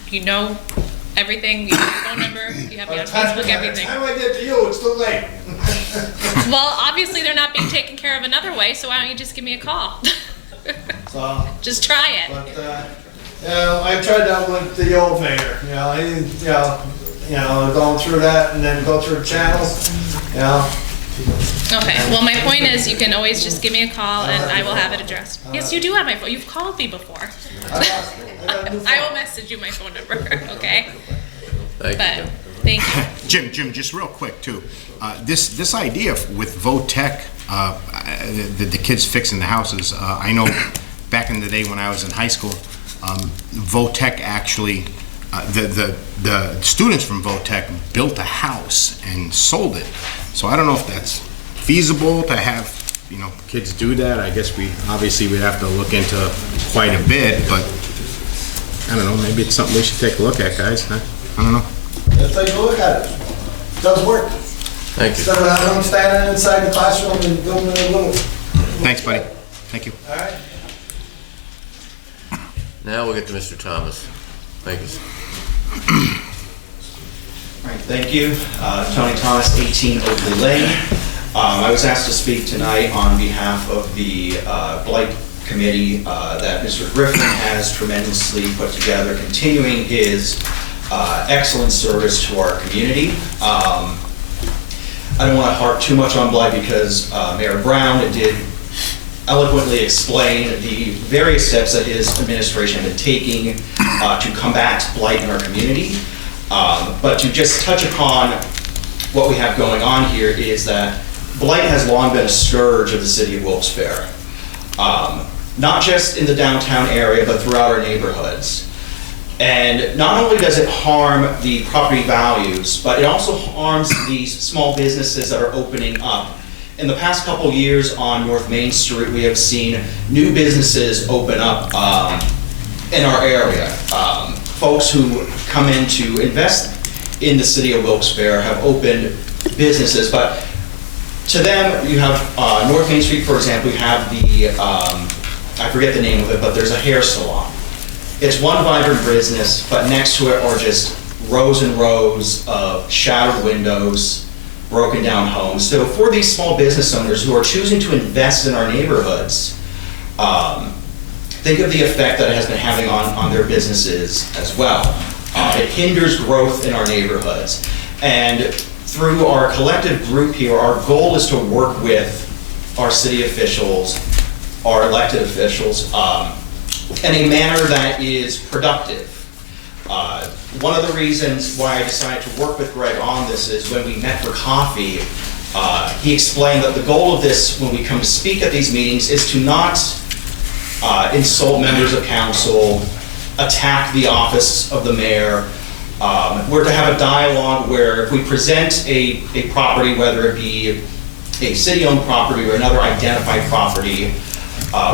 everything, you have my phone number, you have me on Facebook, everything. By the time I get to you, it's too late. Well, obviously they're not being taken care of another way, so why don't you just give me a call? So, just try it. But I tried that with the old mayor. you know, going through that and then go through the channels, you know. Okay, well, my point is, you can always just give me a call and I will have it addressed. Yes, you do have my phone, you've called me before. I will message you my phone number, okay? Thank you. But, thank you. Jim, just real quick too. This idea with Votech, the kids fixing the houses. I know back in the day when I was in high school, Votech actually, the students from Votech built a house and sold it. So I don't know if that's feasible to have, you know, kids do that. I guess we'd have to look into quite a bit, but I don't know, maybe it's something we should take a look at, guys. I don't know. Let's take a look at it. It does work. Thank you. Instead of having them standing inside the classroom and doing a little. Thanks, buddy. Thank you. All right. Now we'll get to Mr. Thomas. Thank you. All right, thank you. Tony Thomas, 18 Oakley Lane. I was asked to speak tonight on behalf of the Blight Committee that Mr. Griffin has tremendously put together, continuing his excellent service to our community. I don't want to harp too much on Blight because Mayor Brown did eloquently explain the various steps that his administration has been taking to combat blight in our community. But to just touch upon what we have going on here is that blight has long been a scourge of the city of Wilkes-Barre. Not just in the downtown area, but throughout our neighborhoods. And not only does it harm the property values, but it also harms these small businesses that are opening up. In the past couple years on North Main Street, we have seen new businesses open up in our area. Folks who come in to invest in the city of Wilkes-Barre have opened businesses, but to them, you have North Main Street, for example, you have the, I forget the name of it, but there's a hair salon. It's one vibrant business, but next to it are just rows and rows of shattered windows, broken down homes. So for these small business owners who are choosing to invest in our neighborhoods, think of the effect that it has been having on their businesses as well. It hinders growth in our neighborhoods. And through our collective group here, our goal is to work with our city officials, our elected officials, in a manner that is productive. One of the reasons why I decided to work with Greg on this is when we met for coffee, he explained that the goal of this, when we come to speak at these meetings, is to not insult members of council, attack the office of the mayor. We're to have a dialogue where if we present a property, whether it be a city-owned property or another identified property,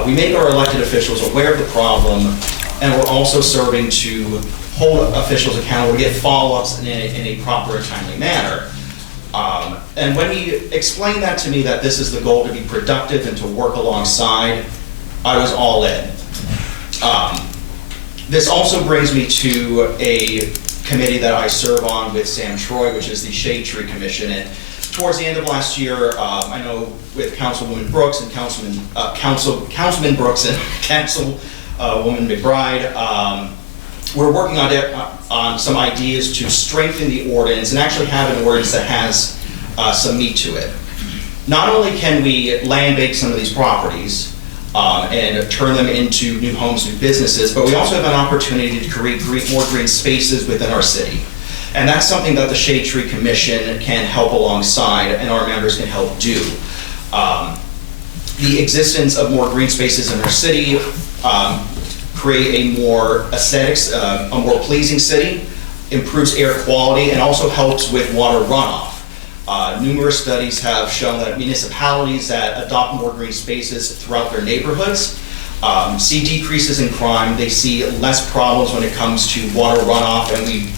we make our elected officials aware of the problem, and we're also serving to hold officials accountable to get follow-ups in a proper and timely manner. And when he explained that to me, that this is the goal, to be productive and to work alongside, I was all in. This also brings me to a committee that I serve on with Sam Troy, which is the Shade Tree Commission. And towards the end of last year, I know with Councilwoman Brooks and Councilman Brooks and Councilwoman McBride, we're working on some ideas to strengthen the ordinance and actually have an ordinance that has some meat to it. Not only can we land bank some of these properties and turn them into new homes, new businesses, but we also have an opportunity to create more green spaces within our city. And that's something that the Shade Tree Commission can help alongside and our members can help do. The existence of more green spaces in our city create a more aesthetics, a more pleasing city, improves air quality, and also helps with water runoff. Numerous studies have shown that municipalities that adopt more green spaces throughout their neighborhoods see decreases in crime. They see less problems when it comes to water runoff, and we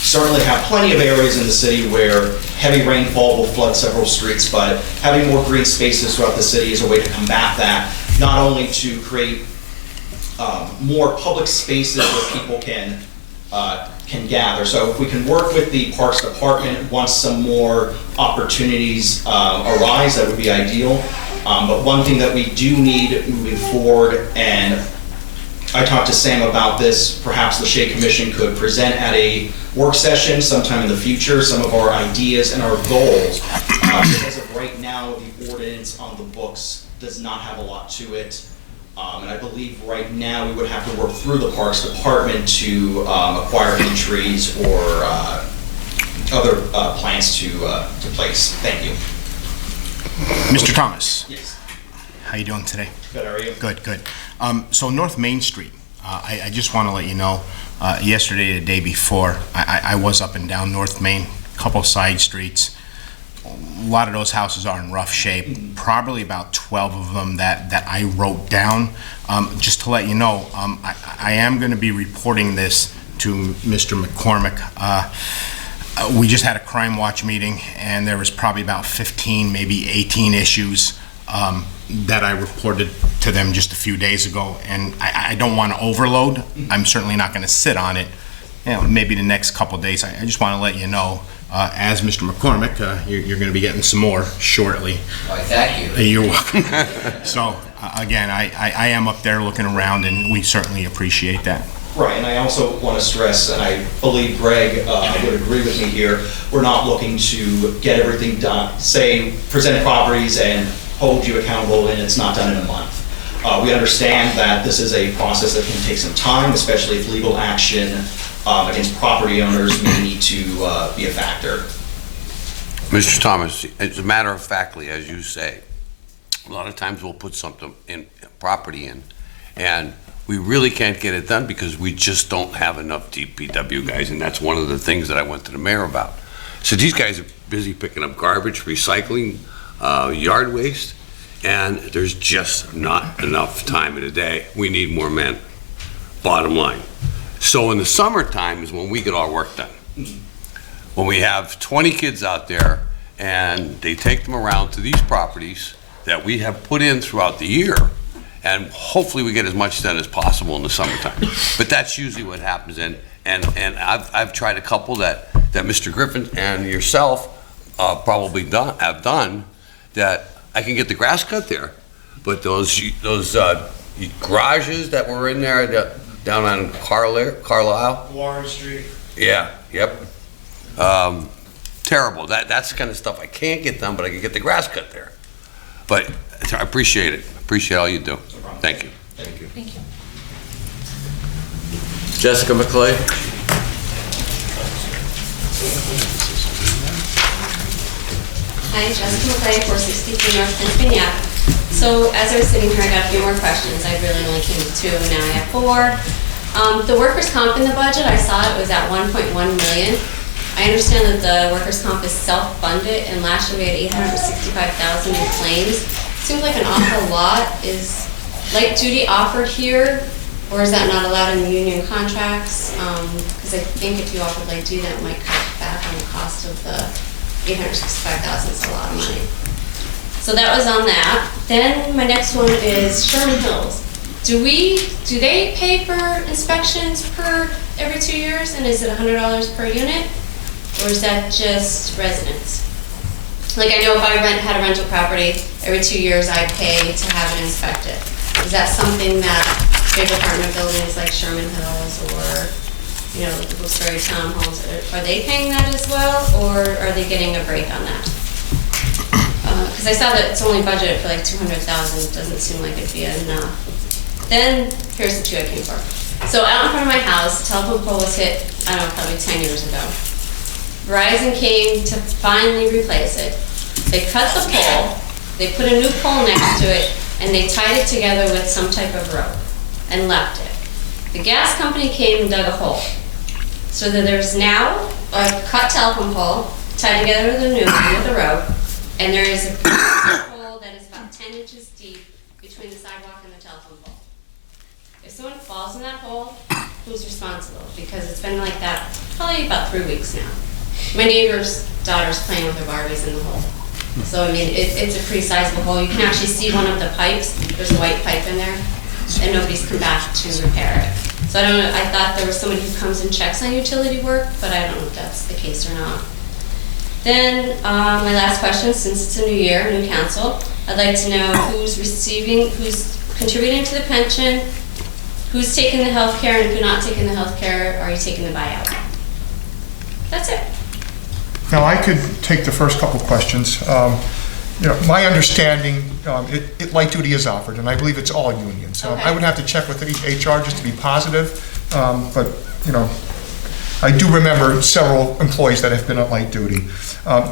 certainly have plenty of areas in the city where heavy rainfall will flood several streets, but having more green spaces throughout the city is a way to combat that, not only to create more public spaces where people can gather. So if we can work with the Parks Department once some more opportunities arise, that would be ideal. But one thing that we do need moving forward, and I talked to Sam about this. Perhaps the Shade Commission could present at a work session sometime in the future some of our ideas and our goals. As of right now, the ordinance on the books does not have a lot to it. And I believe right now we would have to work through the Parks Department to acquire any trees or other plants to place. Thank you. Mr. Thomas? Yes. How you doing today? Good, how are you? Good, good. So North Main Street, I just want to let you know, yesterday, the day before, I was up and down North Main, couple side streets. A lot of those houses are in rough shape, probably about 12 of them that I wrote down. Just to let you know, I am going to be reporting this to Mr. McCormick. We just had a crime watch meeting, and there was probably about 15, maybe 18 issues that I reported to them just a few days ago, and I don't want to overload. I'm certainly not going to sit on it. You know, maybe the next couple of days. I just want to let you know, as Mr. McCormick, you're going to be getting some more shortly. Why, thank you. You're welcome. So, again, I am up there looking around, and we certainly appreciate that. Right, and I also want to stress, and I believe Greg would agree with me here, we're not looking to get everything done, say, present properties and hold you accountable, and it's not done in a month. We understand that this is a process that can take some time, especially if legal action against property owners may need to be a factor. Mr. Thomas, as a matter of factly, as you say, a lot of times we'll put something in, property in, and we really can't get it done because we just don't have enough DPW guys, and that's one of the things that I went to the mayor about. So these guys are busy picking up garbage, recycling, yard waste, and there's just not enough time in the day. We need more men, bottom line. So in the summertime is when we get our work done. When we have 20 kids out there and they take them around to these properties that we have put in throughout the year, and hopefully we get as much done as possible in the summertime. But that's usually what happens, and I've tried a couple that Mr. Griffin and yourself probably have done, that I can get the grass cut there, but those garages that were in there down on Carlisle. Warren Street. Yeah, yep. Terrible. That's the kind of stuff I can't get done, but I can get the grass cut there. But I appreciate it. Appreciate all you do. Thank you. Thank you. Thank you. Jessica McClay? Hi, Jessica McClay, 463 North Pennsylvania. So as I was sitting here, I got a few more questions. I really only came to 2, now I have 4. The workers' comp in the budget, I saw it was at 1.1 million. I understand that the workers' comp is self-funded, and last year we had 865,000 in claims. Seems like an awful lot. Is light duty offered here, or is that not allowed in the union contracts? Because I think if you offered light duty, that might cut back on the cost of the 865,000. It's a lot of money. So that was on that. Then my next one is Sherman Hills. Do they pay for inspections every 2 years, and is it $100 per unit, or is that just residents? Like, I know if I had a rental property, every 2 years I'd pay to have it inspected. Is that something that big apartment buildings like Sherman Hills or, you know, the Wilkes-Barre townhomes, are they paying that as well, or are they getting a break on that? Because I saw that it's only budgeted for like 200,000. Doesn't seem like it'd be enough. Then here's the 2 I came for. So out in front of my house, the telephone pole was hit, I don't know, probably 10 years ago. Verizon came to finally replace it. They cut the pole, they put a new pole next to it, and they tied it together with some type of rope and left it. The gas company came and dug a hole. So that there's now a cut telephone pole tied together with a new one with a rope, and there is a hole that is about 10 inches deep between the sidewalk and the telephone pole. If someone falls in that hole, who's responsible? Because it's been like that probably about 3 weeks now. My neighbor's daughter's playing with her Barbies in the hole. So, I mean, it's a pretty sizable hole. You can actually see one of the pipes. There's a white pipe in there, and nobody's come back to repair it. So I don't know, I thought there was somebody who comes and checks on utility work, but I don't know if that's the case or not. Then, my last question, since it's a new year, new council, I'd like to know who's contributing to the pension, who's taking the health care, and if you're not taking the health care, are you taking the buyout? That's it. Now, I could take the first couple questions. My understanding, light duty is offered, and I believe it's all unions. I would have to check with HR just to be positive, but, I do remember several employees that have been on light duty.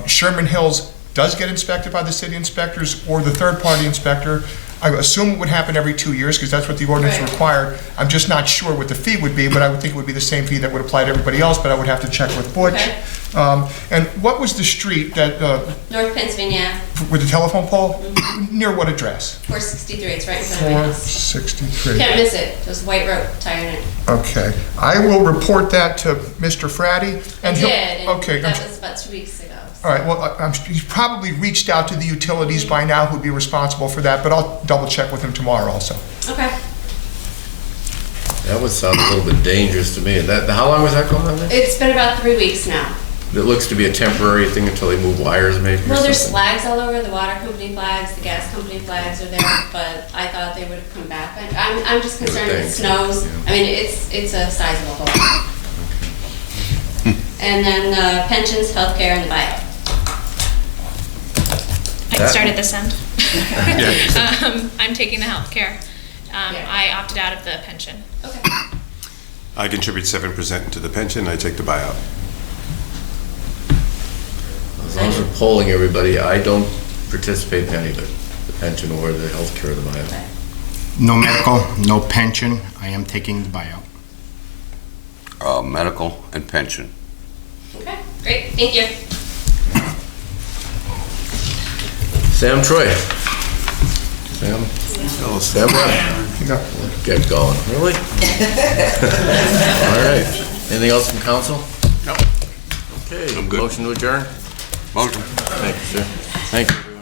Sherman Hills does get inspected by the city inspectors or the third-party inspector. I assume it would happen every 2 years because that's what the ordinance required. I'm just not sure what the fee would be, but I would think it would be the same fee that would apply to everybody else, but I would have to check with Butch. Okay. And what was the street that, North Pennsylvania, with the telephone pole? Near what address? 463, it's right in front of my house. 463. Can't miss it, just white rope, tying it. Okay. I will report that to Mr. Fratty. I And he'll- did, and Okay. that was about 2 weeks ago. All right, well, he's probably reached out to the utilities by now who'd be responsible for that, but I'll double check with him tomorrow also. Okay. That would sound a little bit dangerous to me. How long was that going on there? It's been about 3 weeks now. It looks to be a temporary thing until they move wires maybe or Well, there's something. flags all over, the water company flags, the gas company flags are there, but I thought they would have come back. I'm just concerned if it snows. I mean, it's a sizable hole. And then pensions, healthcare, and the buyout. I can start at this end. I'm taking the health care. I opted out of the pension. Okay. I contribute 7% into the pension, I take the buyout. As long as we're polling everybody, I don't participate in any of it, the pension or the health care or the buyout. No medical, no pension. I am taking the buyout. Medical and pension. Okay, great, thank you. Sam Troy. Sam? Sam what? Get going. Really? All right. Anything else from council? No. Okay. I'm good. Motion to adjourn? Motion. Thank you, sir. Thank you, everyone.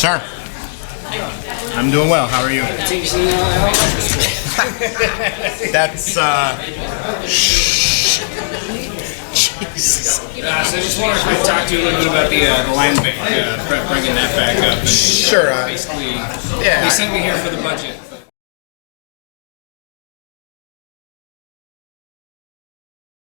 Sir, I'm doing well. How are you? That's, So I just wanted to talk to you a little bit about the land bank, bringing that back up. And Sure. Basically, yeah, they sent me here for the budget.